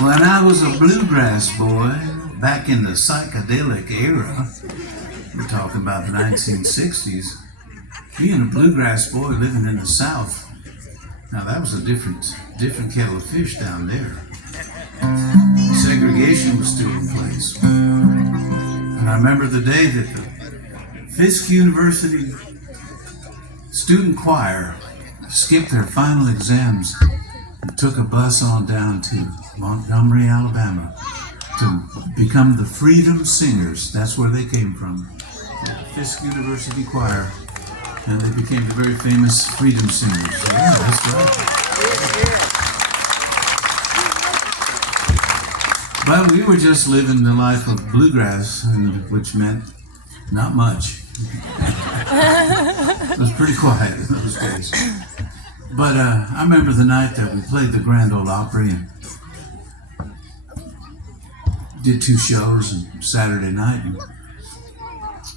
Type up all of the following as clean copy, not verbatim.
When I was a bluegrass boy, back in the psychedelic era, we're talking about the 1960s, being a bluegrass boy living in the South, now that was a different kettle of fish down there. Segregation was still in place. And I remember the day that the Fisk University student choir skipped their final exams and took a bus on down to Montgomery, Alabama to become the Freedom Singers. That's where they came from, the Fisk University Choir, and they became the very famous Freedom Singers. Yeah, that's right. But we were just living the life of bluegrass, which meant not much. It was pretty quiet in those days. But I remember the night that we played the Grand Ole Opry and did 2 shows on Saturday night. And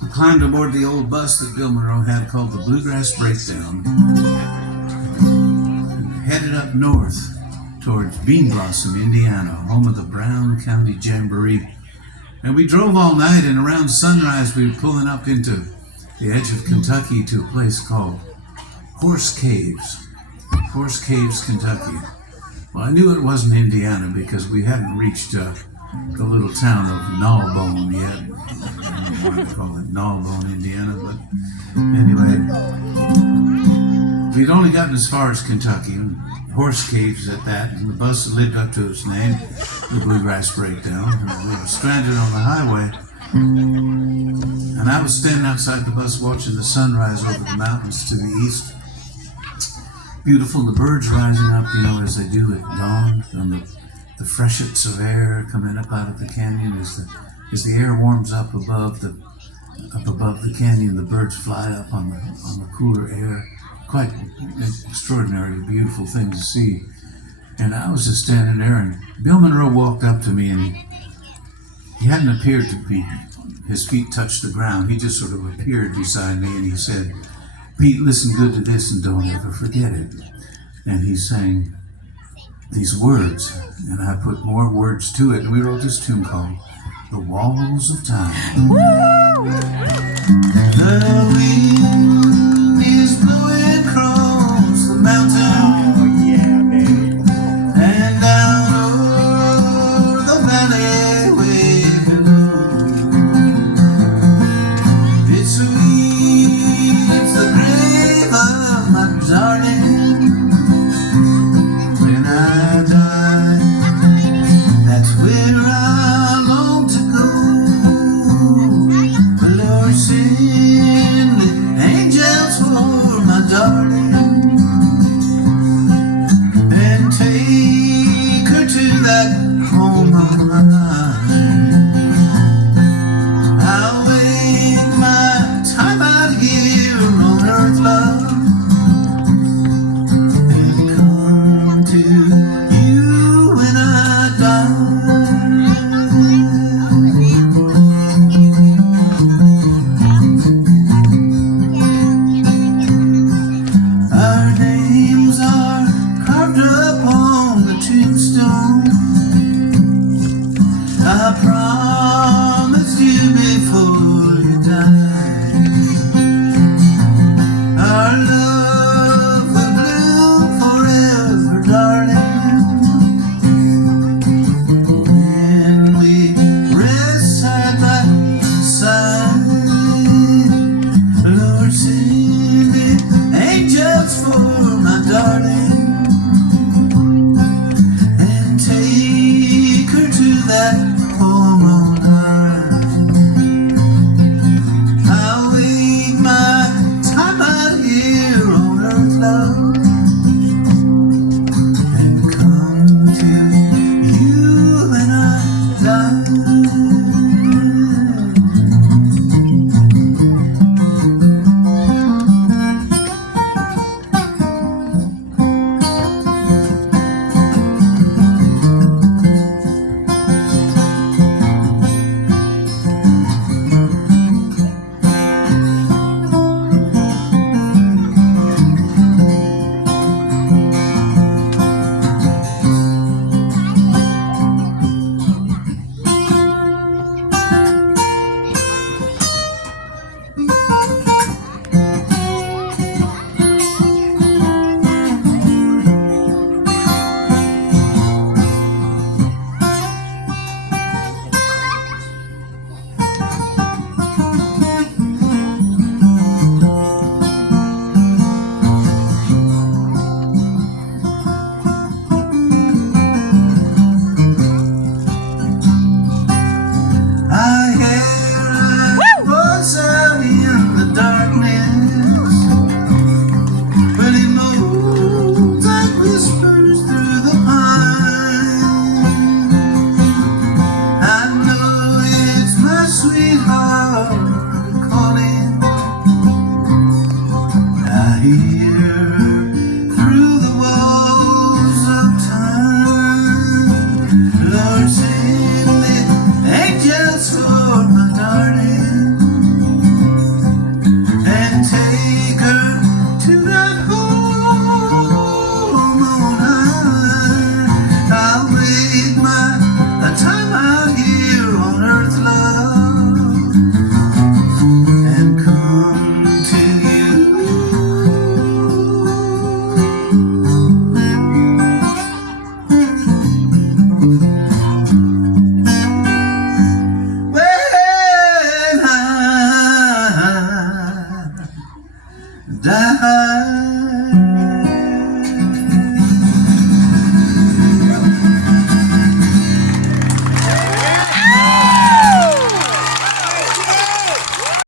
we climbed aboard the old bus that Bill Monroe had called the Bluegrass Breakdown and headed up north towards Bean Blossom, Indiana, home of the Brown County Jamboree. And we drove all night, and around sunrise we were pulling up into the edge of Kentucky to a place called Horse Caves, Kentucky. Well, I knew it wasn't Indiana because we hadn't reached the little town of Gnawbone yet. I don't know why they call it Gnawbone, Indiana, but anyway, we'd only gotten as far as Kentucky, and Horse Caves at that, and the bus lived up to its name, the Bluegrass Breakdown. And we were stranded on the highway, and I was standing outside the bus watching the sunrise over the mountains to the east. Beautiful, the birds rising up, as they do at dawn, and the freshets of air coming up out of the canyon as the air warms up above the canyon. The birds fly up on the cooler air. Quite an extraordinary, beautiful thing to see. And I was just standing there, and Bill Monroe walked up to me, and he hadn't appeared to be. His feet touched the ground. He just sort of appeared beside me, and he said, "Pete, listen good to this and don't ever forget it." And he sang these words, and I put more words to it, and we wrote this tune called "The Walls of Time." The wind is blowing across the mountain, and down over the valley way below. It sweeps the grave of my darling. When I die, that's where I long to go. The Lord send the angels for my darling, and take her to that home of mine. I'll wait my time out here on earth, love, and come to you when I die. Our names are carved upon the tombstone. I promised you before you died. Our love will bloom forever, darling, when we rest side by side. Lord, send the angels for my darling, and take her to that home on high. I'll wait my time out here on earth, love, and come to you when I die. La